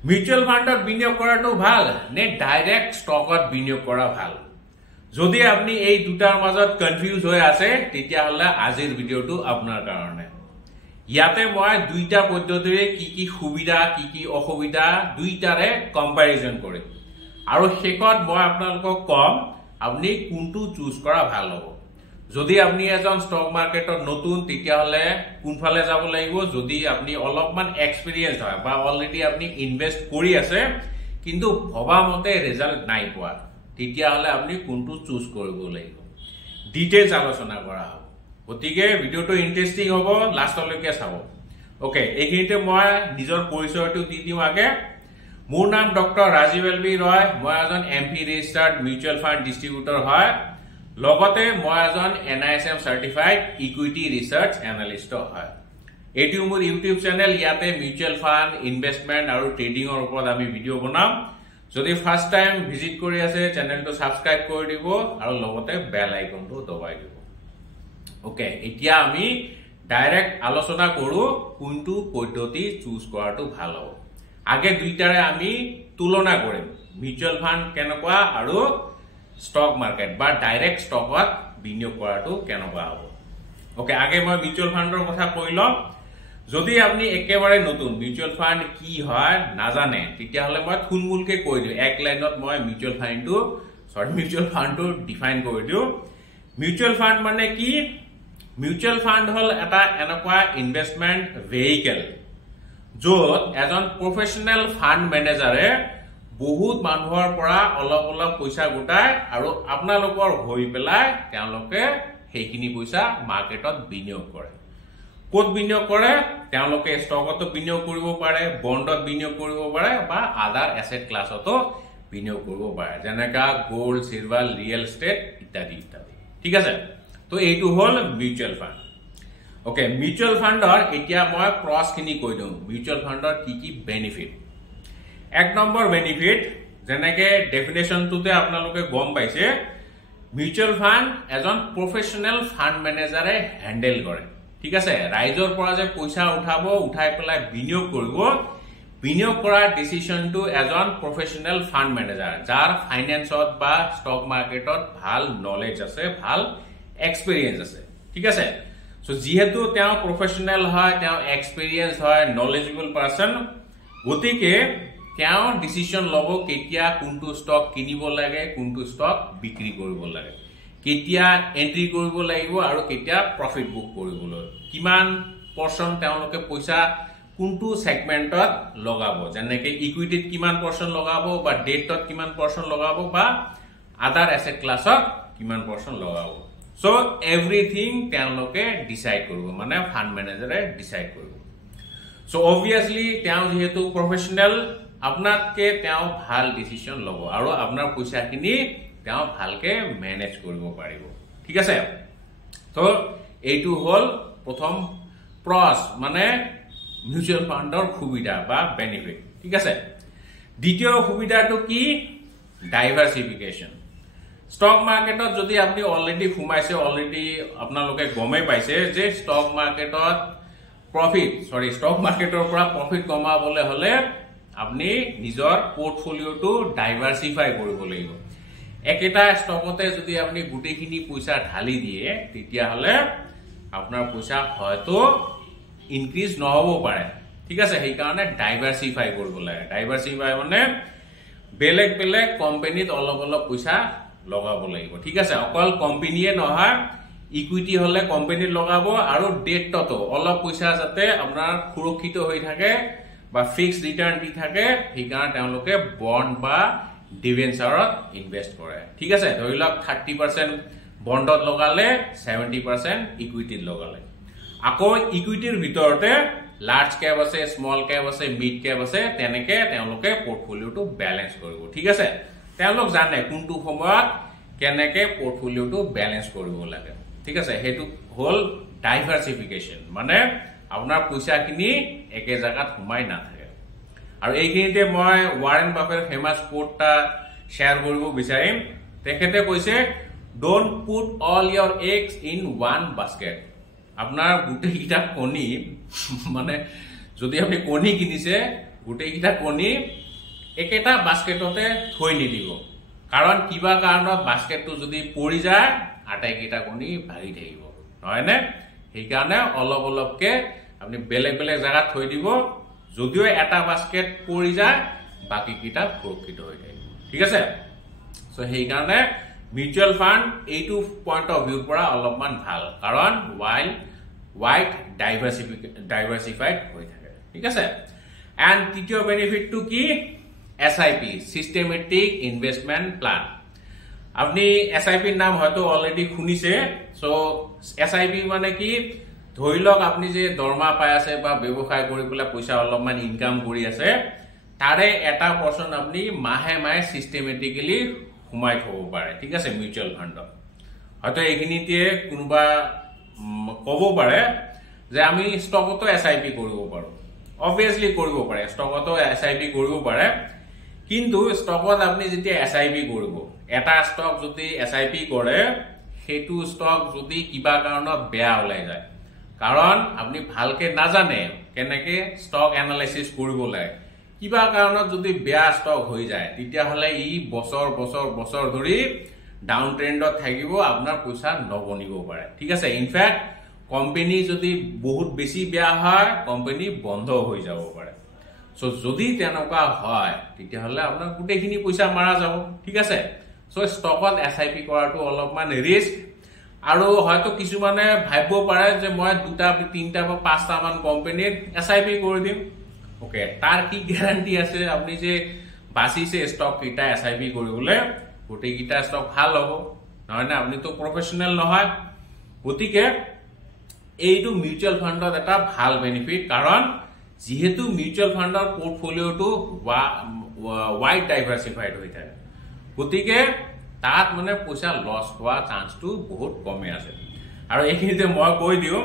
mutual ফান্ডত বিনিয়োগ কৰাটো ভাল নে ডাইৰেক্ট ষ্টকত বিনিয়োগ কৰা ভাল যদি আপনি এই দুটাৰ মাজত কনফিউজ হৈ আছে তেতিয়াহলে আজিৰ ভিডিওটো আপোনাৰ কাৰণে ইয়াতে মই দুইটা পদ্ধতিৰে কি সুবিধা কি অসুবিধা দুইটাৰে কম্পাৰিজন কৰিম আৰু শেষত মই আপোনালোকক কম আপনি কোনটো চুজ কৰা ভাল হ'ব যদি আপনি এজন ষ্টক মাৰ্কেটত নতুন তেতিয়াহলে কোনফালে যাব লাগিব যদি আপনি অলপমান এক্সপেৰিয়েন্স হয় বা অলৰেডি আপনি ইনভেস্ট কৰি আছে কিন্তু ভবা মতে ৰিজাল্ট নাই পোৱা তেতিয়াহলে আপনি কোনটো চুজ কৰিব লাগিব ডিটেইলছ আলোচনা কৰা হ'ব গতিকে ভিডিওটো ইন্টাৰেষ্টিং হ'ব লাষ্টলৈকে চাব ওকে এইখিনিতে মই নিজৰ পৰিচয়টো দি দিম আগে মোৰ নাম ডক্টৰ ৰাজীৱ এলবি ৰয় মই এজন MP registered mutual fund distributor হয় লগতে মই এজন NISM সাৰ্টিফাইড ইকুইটি ৰিসাৰ্চ এনালিষ্ট হয় এটি মোৰ ইউটিউব চেনেল ইয়াতে মিউচুৱেল ফাণ্ড ইনভেষ্টমেন্ট আৰু ট্ৰেডিংৰ ওপৰত আমি ভিডিও বনাম যদি ফাৰ্স্ট টাইম ভিজিট কৰি আছে চেনেলটো সাবস্ক্ৰাইব কৰি দিব আৰু লগতে বেল আইকনটো দবাই দিব ওকে এতিয়া আমি ডাইৰেক্ট আলোচনা কৰো কোনটো পদ্ধতি চুজ কৰাটো ভাল হ'ব আগে দুইটাৰে আমি তুলনা কৰিম মিউচুৱেল ফাণ্ড কেনেকুৱা আৰু স্টক মাৰ্কেট বা ডাইৰেক্ট স্টকত বিনিয়োগ কৰাটো কেনেকুৱা হ'ব ওকে আগে মই মিউচুৱেল ফাণ্ডৰ কথা কইলম যদি আপনি একেবাৰে নতুন মিউচুৱেল ফাণ্ড কি হয় নাজানে তেতিয়াহলে মই থুলমুলকে কৈ দিও এক লাইনত মই মিউচুৱেল ফাণ্ডটো ডিফাইন কৰি দিও মিউচুৱেল ফাণ্ড মানে কি মিউচুৱেল ফাণ্ড হল এটা এনেকুৱা ইনভেষ্টমেন্ট ভেহিকল যত এজন প্ৰফেশনাল ফাণ্ড মেনেজাৰে বহুত মানুহৰ পৰা অলপ অলপ পইচা গোটাই আৰু আপোনালোকৰ হৈ পেলাই তেওঁলোকে হেখিনি পইচা মাৰ্কেটত বিনিয়োগ কৰে কোত বিনিয়োগ কৰে তেওঁলোকে ষ্টকত বিনিয়োগ কৰিব পাৰে বন্ডত বিনিয়োগ কৰিব পাৰে বা আদাৰ এসেট ক্লাছতো বিনিয়োগ কৰিব পাৰে যেনেকা গোল্ড সিলভাৰ ৰিয়েল এস্টেট ইত্যাদি ইত্যাদি ঠিক আছে তো এইটো হল মিউচুৱেল ফাণ্ড ওকে মিউচুৱেল ফাণ্ডৰ এতিয়া মই প্ৰস খিনি কৈ দিও মিউচুৱেল ফাণ্ডৰ কি বেনিফিট এক নম্বৰ বেনিফিট যেনেকে ডেফিনেশনটোতে আপোনালোকে গম পাইছে মিউচুৱেল ফাণ্ড এজন প্ৰফেশনাল ফাণ্ড মেনেজাৰে হ্যান্ডেল কৰে ঠিক আছে ৰাইজৰ পৰা যে পইচা উঠাই পেলাই বিনিয়োগ কৰিব বিনিয়োগ কৰাৰ ডিসিশনটো এজন প্ৰফেশনাল ফাণ্ড মেনেজাৰ যাৰ ফাইনান্সত বা ষ্টক মাৰ্কেটত ভাল নলেজ আছে ভাল এক্সপেৰিয়েন্স আছে ঠিক আছে সো যেহেতু তেওঁ প্ৰফেশনাল হয় তেওঁ এক্সপেৰিয়েন্স হয় নলেজেবল পারসন গতিকে তেওঁ ডিসিশন লব কেতিয়া কোনটো স্টক কিনিব লাগে কোনটো স্টক বিক্ৰী কৰিব লাগে কেতিয়া এন্ট্ৰি কৰিব লাগিব আৰু কেতিয়া প্ৰফিট বুক কৰিবলৈ কিমান পৰচন তেওঁলোকে পইচা কোনটো সেগমেন্টত লগাব যেনেকে ইকুইটিত কিমান পৰচন লগাব বা ডেটত কিমান পৰচন লগাব বা আদাৰ এসেট ক্লাছত কিমান পৰচন লগাব সো এভৰিথিং তেওঁলোকে ডিসাইড কৰিব মানে ফাণ্ড মেনেজাৰে ডিসাইড কৰিব সো অবভিয়াসলি তেওঁ যেহেতু প্ৰফেশনাল আপোনাতকে তেওঁ ভাল ডিসিশন লব আৰু আপোনাৰ পইচাখিনি তেওঁ ভালকে মেনেজ কৰিব পাৰিব ঠিক আছে তো এইটো হল প্ৰথম প্ৰস মানে মিউচুৱেল ফাণ্ডৰ সুবিধা বা বেনিফিট ঠিক আছে দ্বিতীয় সুবিধাটো কি ডাইভাৰ্সিফিকেশন স্টক মাৰ্কেটত যদি আপনি অলৰেডি ঘুমাইছে অলৰেডি আপোনালোকে গমে পাইছে যে স্টক মাৰ্কেটৰ পৰা প্ৰফিট কমাবলৈ হলে আপনি নিজৰ পোৰ্টফোলিওটো ডাইভাৰ্সিফাই কৰিব লাগিব একেটা ষ্টকতে যদি আপনি গুটেখিনি পইচা ঢালি দিয়ে তেতিয়াহলে আপোনাৰ পইচা হয়তো ইনক্ৰিজ নহব পাৰে ঠিক আছে সেই কাৰণে ডাইভাৰ্সিফাই কৰিব লাগে ডাইভাৰ্সিফাই মানে বেলেগ বেলেগ কোম্পানীত অলপ অলপ পইচা লগাব লাগিব ঠিক আছে অকল কোম্পানীয়ে নহয় ইকুইটি হলে কোম্পানীত লগাব আৰু ডেটতো অলপ পইচা যাতে আপোনাৰ সুৰক্ষিত হৈ থাকে বা ফিক্সড ৰিটাৰ্ণ দি থাকে সেই কাৰণে তেওঁলোকে বন্ড বা ডিবেঞ্চাৰত ইনভেস্ট কৰে ঠিক আছে ধৰি লওক 30% বন্ডত লগালে 70% ইকুইটিত লগালে আকৌ ইকুইটিৰ ভিতৰতে লাৰ্জ ক্যাপ আছে স্মল ক্যাপ আছে মিড ক্যাপ আছে তেনেকে তেওঁলোকে পোৰ্টফোলিওটো ব্যালেন্স কৰিব ঠিক আছে তেওঁলোক জানে কোনটো সময়ত কেনেকে পোৰ্টফোলিওটো ব্যালেন্স কৰিব লাগে ঠিক আছে হেতু হল ডাইভাৰ্সিফিকেশন মানে আপোনাৰ পইচাখিনি একে জায়গাত ঘুমাই না থাকে আৰু এইখিনিতে মই ওয়াৰেন বাফেট ফেমাস কোটটা শেয়াৰ কৰিব বিচাৰিম তেখেতে কৈছে don't put all your eggs in one basket আপনার গুটেকিটা কণী মানে যদি আপনি কণী কিনিছে গোটেইকেইটা কণী একেটা বাস্কেটতে থৈ নিদিব কাৰণ কিবা কাৰণত বাস্কেটটো যদি পৰি যায় আটাইকেইটা কণী ভাগি থাকিব নহয়নে সেইকাৰণে অলপ অলপকে আপুনি বেলেগ বেলেগ জায়গাত থৈ দিব যদিও এটা বাস্কেট পৰি যায় বাকিকেইটা সুৰক্ষিত হৈ থাকিব ঠিক আছে সো সেইকাৰণে মিউচুৱেল ফান্ড এইটো পইণ্ট অফ ভিউৰ পৰা অলপমান ভাল কাৰণ ৱাইড ডাইভাৰ্সিফাইড হৈ থাকে ঠিক আছে এণ্ড তৃতীয় বেনিফিটটো কি SIP সিস্টেমেটিক ইনভেস্টমেন্ট প্ল্যান আপনি SIP নাম হয়তো অলরেডি শুনিছে সো SIP মানে কি ধৰি লওক আপনি যে দৰমা পাই আছে বা ব্যৱসায় কৰি পেলাই পইচা অলপমান ইনকাম কৰি আছে তাৰে এটা পৰ্চন আপনি মাহে মাহে সিস্টেমেটিক্যালি ঘুমাই থব পাৰে ঠিক আছে মিউচুৱেল ফান্ডত হয়তো এইখিনিতে কোনোবা ক'ব পাৰে যে আমি ষ্টকতো SIP কৰিব পাৰো অবভিয়াসলি কৰিব পাৰে ষ্টকতো SIP কৰিব পাৰে কিন্তু ষ্টকত আপনি যেতিয়া SIP কৰিব এটা ষ্টক যদি SIP কৰে হেতু ষ্টক যদি কিবা কাৰণত বেয়া ওলাই যায় কাৰণ আপনি ভালকে নাজানে কেনেকে ষ্টক এনালাইসিস কৰিব লাগে কিবা কাৰণত যদি বেয়া ষ্টক হৈ যায় তেতিয়া হলে ই বছৰ ধৰি ডাউন ট্ৰেন্ডত থাকিব আপোনাৰ পইচা নবনিব পাৰে ঠিক আছে ইনফ্যাক্ট কোম্পানী যদি বহুত বেছি বেয়া হয় কোম্পানী বন্ধ হৈ যাব পাৰে সো যদি তেনেকুৱা হয় তেতিয়া হলে আপোনাৰ গোটেইখিনি পইচা মাৰা যাব ঠিক আছে সো ষ্টকত SIP কৰাটো অলপমান ৰিস্ক আৰু হয়তো কিছুমানে ভাবিব পাৰে যে মই দুটা তিনটা বা পাঁচটা মান কোম্পানীত SIP কৰি দিম ওকে তাৰ কি গ্যাৰান্টি আছে আপনি যে বাসিছে ষ্টক কিটা SIP কৰিবলৈ গোটেইকিটা ষ্টক ভাল হ'ব নহয় না আপনি তো প্ৰফেশনাল নহয় গতিকে এইটো মিউচুৱেল ফান্ডত এটা ভাল বেনিফিট কাৰণ যেহেতু মিউচুৱেল ফান্ডৰ পোৰ্টফলিওটো ওয়াইড ডাইভাৰ্সিফাইড হৈ থাকে গতিকে তাত মানে পইচা লস হোৱা চান্সটো বহুত কমে আছে আৰু এইখিনিতে মই কৈ দিও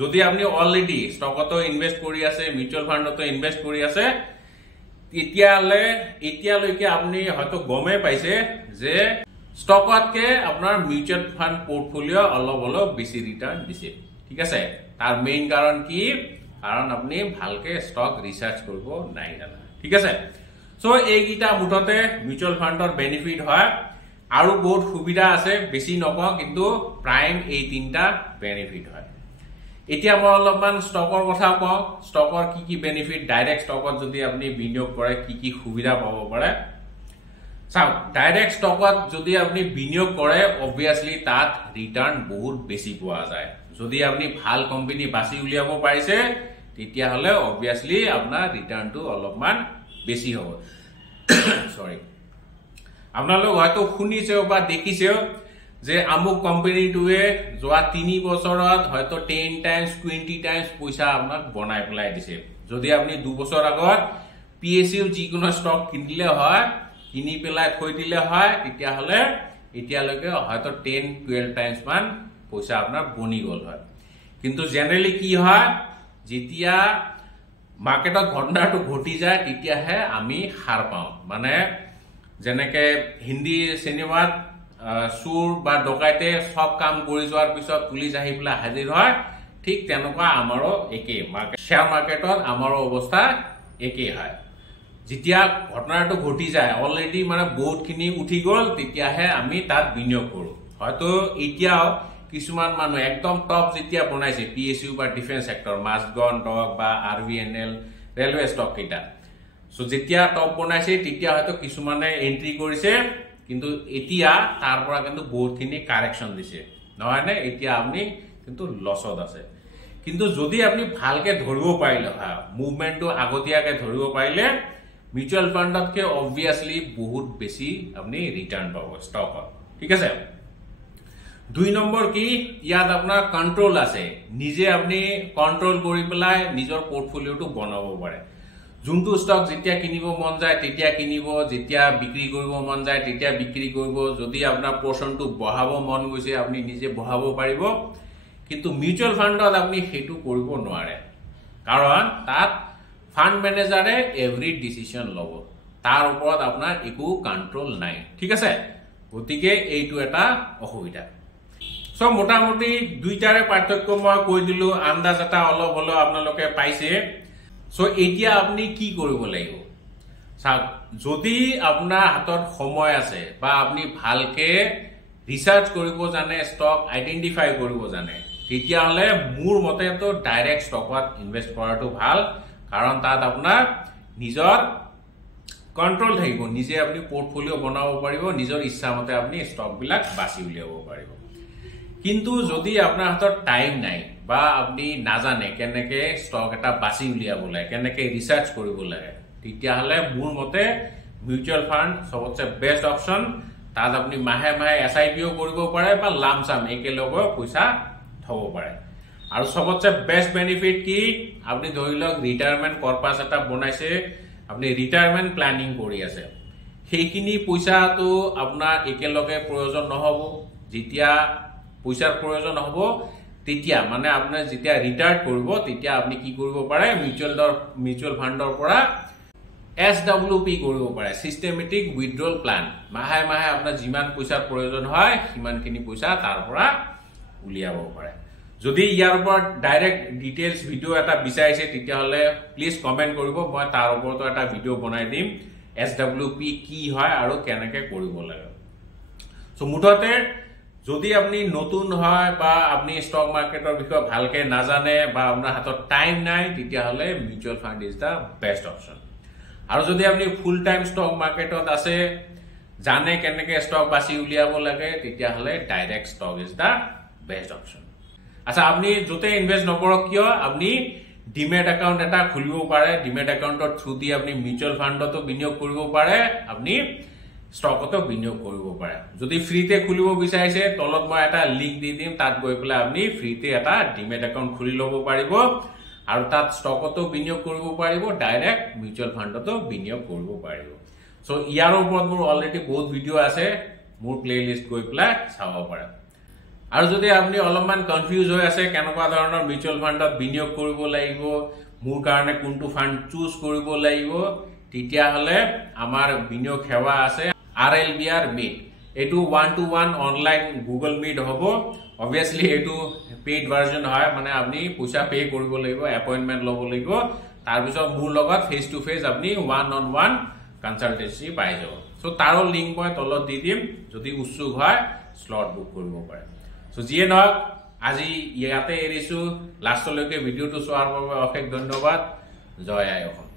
যদি আপনি অলৰেডি ষ্টকতো ইনভেস্ট কৰি আছে মিউচুৱেল ফান্ডতো ইনভেস্ট কৰি আছে এতিয়ালৈকে আপনি হয়তো গমে পাইছে যে ষ্টকতকে আপোনাৰ মিউচুৱেল ফান্ড পোৰ্টফলিও অলপ বেছি ৰিটাৰ্ন দিছে ঠিক আছে তাৰ মেইন কাৰণ কি কাৰণ আপনি ভালকে ষ্টক ৰিসাৰ্চ কৰিব নাই জানা ঠিক আছে সো এইগিটা মুঠতে মিউচুৱেল ফান্ডৰ বেনিফিট হয় আৰু বহুত সুবিধা আছে বেছি নকওঁ কিন্তু প্ৰাইম এই তিনটা বেনিফিট হয় এতিয়া মই অলপমান ষ্টকৰ কথা কওঁ ষ্টকৰ কি বেনিফিট ডাইৰেক্ট ষ্টকত যদি আপনি বিনিয়োগ কৰে কি সুবিধা পাব পাৰে চাও ডাইৰেক্ট ষ্টকত যদি আপনি বিনিয়োগ কৰে অবভিয়াসলি তাত ৰিটাৰ্ন বহুত বেছি পোৱা যায় যদি আপনি ভাল কোম্পানী বাছি উলিয়াব পাৰিছে তেতিয়া হলে অবভিয়াসলি আপোনাৰ ৰিটাৰ্নটো অলপমান বেছি হ'ব সৰি আপোনালোক হয়তো শুনিছে বা দেখিছে যে আমুক কোম্পানীটোৱে যোৱা 3 বছৰত হয়তো 10 টাইমছ 20 টাইমছ পইচা আপোনাক বনাই পেলাই দিছে যদি আপনি 2 বছৰ আগত PSU যিকোনো ষ্টক কিনিলে হয় কিনি পেলাই থৈ দিলে হয় তেতিয়া হলে এতিয়ালৈকে হয়তো 10-12 টাইমছ মান পইচা আপোনাৰ বনি গল হয় কিন্তু জেনাৰেলি কি হয় যেতিয়া মাৰ্কেটত ঘটনাটো ঘটি যায় তেতিয়াহে আমি হাৰ পাওঁ মানে যেনেকে হিন্দী সিনেমাত সুৰ বা ডকাইতে সব কাম কৰি যোৱাৰ পিছত পুলিশ আহি পেলাই হাজিৰ হয় ঠিক তেনেকুৱা আমাৰো একে শেয়াৰ মাৰ্কেটত আমাৰো অৱস্থা একে হয় যেতিয়া ঘটনাটো ঘটি যায় অলৰেডি মানে বহুতখিনি উঠি গল তেতিয়াহে আমি তাত বিনিয়োগ কৰো হয়তো এতিয়াও কিছুমান মানুহ একদম টপ যেতিয়া বনাইছে PSU বা ডিফেন্স সেক্টৰ মাছগন ডক বা RVNL ৰেলৱে ষ্টক কিটা সো যেতিয়া টপ বনাইছে তেতিয়া হয়তো কিছুমানে এন্ট্ৰি কৰিছে কিন্তু এতিয়া তাৰ পৰা কিন্তু বহুতখিনি কাৰেকশন দিছে নহয়নে এতিয়া আপনি কিন্তু লছত আছে কিন্তু যদি আপনি ভালকে ধৰিব পাৰিলে মুভমেন্টটো আগতিয়াকে ধৰিব পাৰিলে মিউচুৱেল ফান্ডতকে অবভিয়াসলি বহুত বেছি আপনি ৰিটাৰ্ন পাব ষ্টকত ঠিক আছে 2 নম্বৰ কি ইয়াত আপোনাৰ কন্ট্ৰোল আছে নিজে আপনি কন্ট্ৰোল কৰি পেলাই নিজৰ পোৰ্টফলিওটো বনাব পাৰে যোনটো ষ্টক যেতিয়া কিনিব মন যায় তেতিয়া কিনিব যেতিয়া বিক্ৰী কৰিব মন যায় তেতিয়া বিক্ৰী কৰিব যদি আপোনাৰ পৰ্চনটো বঢ়াব মন গৈছে আপনি নিজে বঢ়াব পাৰিব কিন্তু মিউচুৱেল ফান্ডত আপনি হেতু কৰিব নোৱাৰে কাৰণ তাত ফান্ড ম্যানেজাৰে এভৰি ডিসিশন লব তাৰ ওপৰত আপোনাৰ একো কন্ট্ৰোল নাই ঠিক আছে গতিকে এইটো এটা অসুবিধা সো মোটামুটি দুইটাৰে পাৰ্থক্য মই কৈ দিলো আন্দাজ এটা অলপ হলো আপোনালোকে পাইছে সো এতিয়া আপনি কি কৰিব লাগিব চাওক যদি আপোনাৰ হাতত সময় আছে বা আপনি ভালকে ৰিসাৰ্চ কৰিব জানে ষ্টক আইডেন্টিফাই কৰিব জানে তেতিয়া হলে মোৰ মতে তো ডাইৰেক্ট ষ্টকত ইনভেস্ট কৰাটো ভাল কাৰণ তাত আপোনাৰ নিজৰ কন্ট্ৰোল থাকিব নিজে আপনি পোৰ্টফোলিও বনাব পাৰিব নিজৰ ইচ্ছা মতে আপনি ষ্টক বিলাক বাছি উলিয়াব পাৰিব কিন্তু যদি আপোনাৰ হাতত টাইম নাই বা আপনি নাজানে কেনেকে ষ্টক এটা বাছি উলিয়াব লাগে কেনেকে ৰিসাৰ্চ কৰিব লাগে তেতিয়া হলে মোৰ মতে মিউচুয়াল ফান্ড সবচে বেস্ট অপশন তাত আপনি মাহে মাহে এসআইপিও কৰিব পাৰে বা লামসাম একেলগে পইচা থব পাৰে আৰু সবচে বেস্ট বেনিফিট কি আপনি ধৰি লওক ৰিটায়াৰমেন্ট পাৰপাস এটা বনাইছে আপনি ৰিটায়াৰমেন্ট প্ল্যানিং কৰি আছে সেইখিনি পইচাটো আপোনাৰ একেলগে প্ৰয়োজন নহব যেতিয়া পইচাৰ প্ৰয়োজন হ'ব তেতিয়া মানে আপোনাৰ যেতিয়া ৰিটায়াৰ্ড কৰিব তেতিয়া আপনি কি কৰিব পাৰে মিউচুয়াল ফান্ডৰ পৰা SWP কৰিব পাৰে সিস্টেমেটিক উইথড্ৰল প্ল্যান মাহে মাহে আপোনাৰ যিমান পইচাৰ প্ৰয়োজন হয় সিমানখিনি পইচা তাৰ পৰা উলিয়াব পাৰে যদি ইয়াৰ ওপৰত ডাইৰেক্ট ডিটেইলছ ভিডিও এটা বিচাৰিছে তেতিয়া হলে প্লিজ কমেন্ট কৰিব মই তাৰ ওপৰত এটা ভিডিও বনাই দিম SWP কি হয় আৰু কেনেকৈ কৰিব লাগে সো মুঠতে যদি আপনি নতুন হয় বা আপনি স্টক মাৰ্কেটৰ বিষয়ে ভালকে নাজানে বা আপোনাৰ হাতত টাইম নাই তেতিয়া হলে mutual fund is the best option আৰু যদি আপনি ফুল টাইম স্টক মাৰ্কেটত আছে জানে কেনেকে স্টক বাছি উলিয়াব লাগে তেতিয়া হলে direct stock is the best option আচ্ছা আপনি যতে ইনভেস্ট নকৰক কিয় আপনি ডিমেট একাউন্ট এটা খুলিব পাৰে ডিমেট একাউন্টৰ থ্ৰু দি আপনি মিউচুয়াল ফান্ডতো বিনিয়োগ কৰিব পাৰে আপনি স্টকতো বিনিয়োগ কৰিব পাৰে যদি ফ্ৰীতে খুলিব বিচাৰিছে তলত মই এটা লিংক দি দিম তাত গৈ পেলাই আপনি ফ্ৰীতে এটা ডিমেট একাউন্ট খুলি ল'ব পাৰিব আৰু তাত স্টকতো বিনিয়োগ কৰিব পাৰিব ডাইৰেক্ট মিউচুয়াল ফান্ডতো বিনিয়োগ কৰিব পাৰিব সো ইয়াৰ ওপৰত মোৰ অলৰেডি বহুত ভিডিও আছে মোৰ প্লেলিষ্ট গৈ পেলাই চাব পাৰে আৰু যদি আপনি অলপমান কনফিউজ হৈ আছে কেনেকুৱা ধৰণৰ মিউচুয়াল ফান্ডত বিনিয়োগ কৰিব লাগিব মোৰ কাৰণে কোনটো ফান্ড চুজ কৰিব লাগিব তেতিয়া হলে আমাৰ বিনিয়োগ সেৱা আছে RLBR Meet এটো 1-to-1 অনলাইন গুগল মিট হ'ব obviously এটো পেইড ভার্সন হয় মানে আপনি পইচা পে কৰিব লাগিব এপয়েন্টমেন্ট লব লাগিব তাৰ পিছত মোৰ লগত ফেস টু ফেস আপনি 1-on-1 কনসালটেন্সি পাই যাব সো তাৰো লিংক মই তলত দি দিম যদি উৎসুক হয় স্লট বুক কৰিব পাৰে সো যিয়ে নহওক আজি ইয়াতে এৰিছো লাষ্টলৈকে ভিডিওটো চোৱাৰ বাবে অশেষ ধন্যবাদ জয় আই অসম